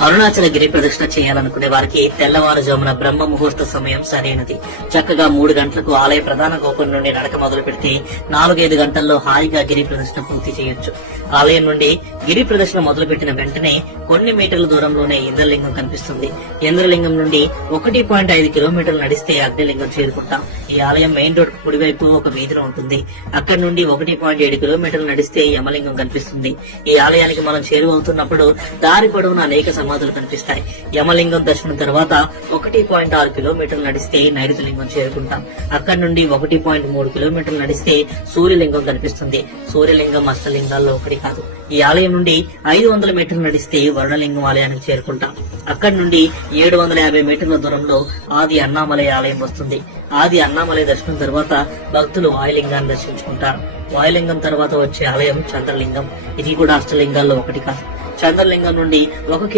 అరుణాచల గిరి ప్రదక్షిణ చేయాలనుకునే వారికి తెల్లవారుజామున బ్రహ్మ ముహూర్త సమయం సరైనది. చక్కగా మూడు గంటలకు ఆలయ ప్రధాన గోపురం నుండి నడక మొదలు పెడితే నాలుగైదు గంటల్లో హాయిగా గిరి ప్రదక్షిణ పూర్తి చేయొచ్చు. ఆలయం నుండి గిరి ప్రదక్షిణ మొదలుపెట్టిన వెంటనే కొన్ని మీటర్ల దూరంలోనే ఇంద్రలింగం కనిపిస్తుంది. ఇంద్రలింగం నుండి ఒకటి పాయింట్ ఐదు కిలోమీటర్లు నడిస్తే అగ్నిలింగం చేరుకుంటాం. ఈ ఆలయం మెయిన్ రోడ్ కుడివైపు ఒక వీధిలో ఉంటుంది. అక్కడి నుండి ఒకటి పాయింట్ ఏడు కిలోమీటర్లు నడిస్తే యమలింగం కనిపిస్తుంది. ఈ ఆలయానికి మనం చేరువవుతున్నప్పుడు దారి పొడవున అనేక సమాధులు కనిపిస్తాయి. యమలింగం దర్శనం తర్వాత ఒకటి పాయింట్ ఆరు కిలోమీటర్లు నడిస్తే నైరుతిలింగం చేరుకుంటాం. అక్కడ నుండి ఒకటి పాయింట్ మూడు కిలోమీటర్లు నడిస్తే సూర్యలింగం కనిపిస్తుంది. సూర్యలింగం అష్టలింగాల్లో ఒకటి కాదు. ఈ ఆలయం నుండి ఐదు వందల మీటర్లు నడిస్తే వరుణలింగం ఆలయానికి చేరుకుంటాం. అక్కడ నుండి ఏడు వందల యాభై మీటర్ల దూరంలో ఆది అన్నామలయ ఆలయం వస్తుంది. ఆది అన్నామలయ దర్శనం తర్వాత భక్తులు వాయులింగాన్ని దర్శించుకుంటారు. వాయులింగం తర్వాత వచ్చే ఆలయం చంద్రలింగం. ఇది కూడా అష్టలింగాల్లో ఒకటి కాదు. చంద్రలింగం నుండి ఒక